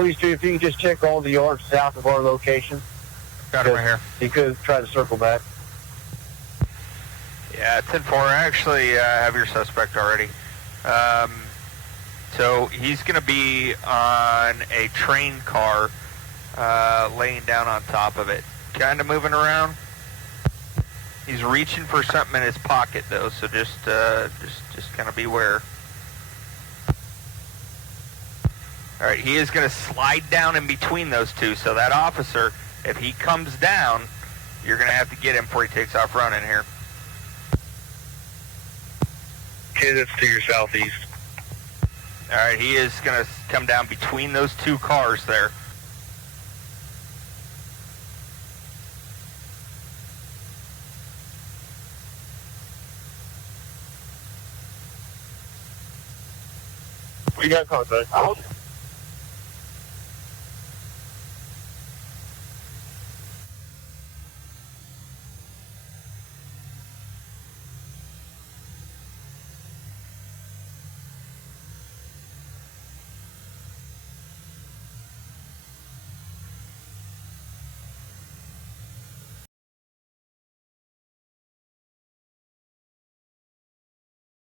Please do, if you can just check all the yards south of our location. Got him right here. He could try to circle back. Yeah, 10-4, I actually have your suspect already. So he's going to be on a train car, laying down on top of it. Kind of moving around. He's reaching for something in his pocket though, so just kind of beware. All right, he is going to slide down in between those two, so that officer, if he comes down, you're going to have to get him before he takes off running here. Okay, that's to your southeast. All right, he is going to come down between those two cars there. We got contact.